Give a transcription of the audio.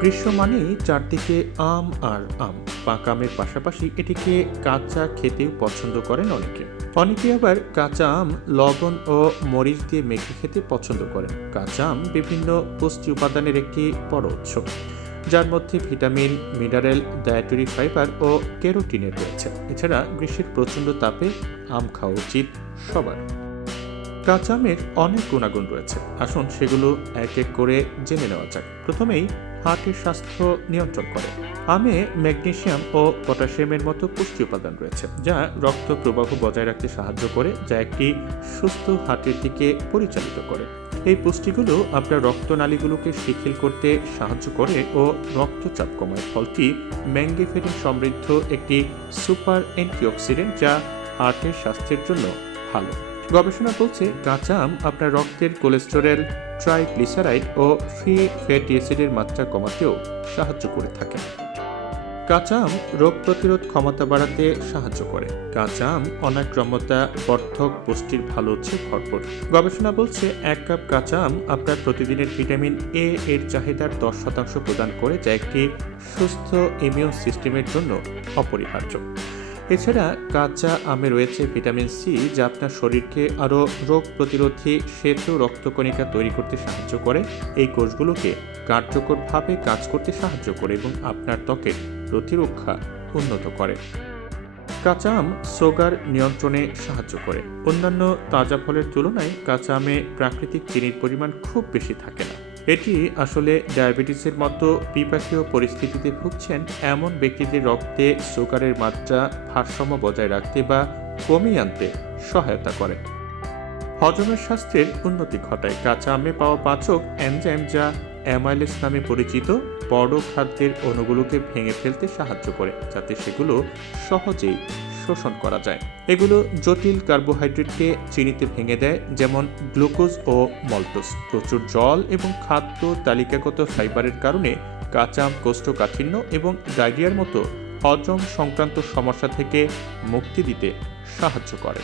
গ্রীষ্ম মানেই চারদিকে আম আর আম। পাকা আমের পাশাপাশি এটিকে কাঁচা খেতেও পছন্দ করেন অনেকে। অনেকে আবার কাঁচা আম লবণ ও মরিচ দিয়ে মেখে খেতে পছন্দ করেন। কাঁচা আম বিভিন্ন পুষ্টি উপাদানের একটি বড় উৎস, যার মধ্যে ভিটামিন, মিনারেল, ডায়েটরি ফাইবার ও ক্যারোটিনের রয়েছে। এছাড়া গ্রীষ্মের প্রচণ্ড তাপে আম খাওয়া উচিত সবার। কাঁচা আমের অনেক গুণাগুণ রয়েছে, আসুন সেগুলো এক এক করে জেনে নেওয়া যাক। প্রথমেই হার্টের স্বাস্থ্য নিয়ন্ত্রণ করে। আমে ম্যাগনেসিয়াম ও পটাশিয়ামের মতো পুষ্টি উপাদান রয়েছে, যা রক্ত প্রবাহ বজায় রাখতে সাহায্য করে, যা একটি সুস্থ হার্টের দিকে পরিচালিত করে। এই পুষ্টিগুলো আপনার রক্তনালীগুলোকে শিথিল করতে সাহায্য করে ও রক্তচাপ কমায়। ফলটি ম্যাঙ্গেফেরিন সমৃদ্ধ একটি সুপার অ্যান্টিঅক্সিডেন্ট, যা হার্টের স্বাস্থ্যের জন্য ভালো। গবেষণা বলছে কাঁচা আম আপনার রক্তের কোলেস্টেরল, ট্রাইগ্লিসারাইড ও ফ্রি ফ্যাটি অ্যাসিডের মাত্রা কমাতেও সাহায্য করে থাকে। কাঁচা আম রোগ প্রতিরোধ ক্ষমতা বাড়াতে সাহায্য করে। কাঁচা আম অনাক্রম্যতা, বর্ধক, পুষ্টির ভালো উৎসে ভরপুর। গবেষণা বলছে 1 কাপ কাঁচা আম আপনার প্রতিদিনের ভিটামিন এ এর চাহিদার 10% প্রদান করে, যা একটি সুস্থ ইমিউন সিস্টেমের জন্য অপরিহার্য। এছাড়া কাঁচা আমে রয়েছে ভিটামিন সি, যা আপনার শরীরকে আরও রোগ প্রতিরোধী শ্বেত রক্তকণিকা তৈরি করতে সাহায্য করে। এই কোষগুলোকে কার্যকরভাবে কাজ করতে সাহায্য করে এবং আপনার ত্বকের প্রতিরক্ষা উন্নত করে। কাঁচা আম সুগার নিয়ন্ত্রণে সাহায্য করে। অন্যান্য তাজা ফলের তুলনায় কাঁচা আমে প্রাকৃতিক চিনির পরিমাণ খুব বেশি থাকে না। এটি আসলে ডায়াবেটিসের মতো বিপাকীয় পরিস্থিতিতে ভুগছেন এমন ব্যক্তিদের রক্তে সুগারের মাত্রা ভারসাম্য বজায় রাখতে বা কমিয়ে আনতে সহায়তা করে। হজমের স্বাস্থ্যের উন্নতি ঘটায়। কাঁচা আমে পাওয়া পাচক এনজাইম, যা অ্যামাইলেজ নামে পরিচিত, বড় খাদ্যের অণুগুলোকে ভেঙে ফেলতে সাহায্য করে, যাতে সেগুলো সহজেই শোষণ করা যায়। এগুলো জটিল কার্বোহাইড্রেটকে চিনিতে ভেঙে দেয়, যেমন গ্লুকোজ ও মল্টোজ। প্রচুর জল এবং খাদ্য তালিকাগত ফাইবারের কারণে কাঁচা আম কোষ্ঠকাঠিন্য এবং ডায়রিয়ার মতো হজম সংক্রান্ত সমস্যা থেকে মুক্তি দিতে সাহায্য করে।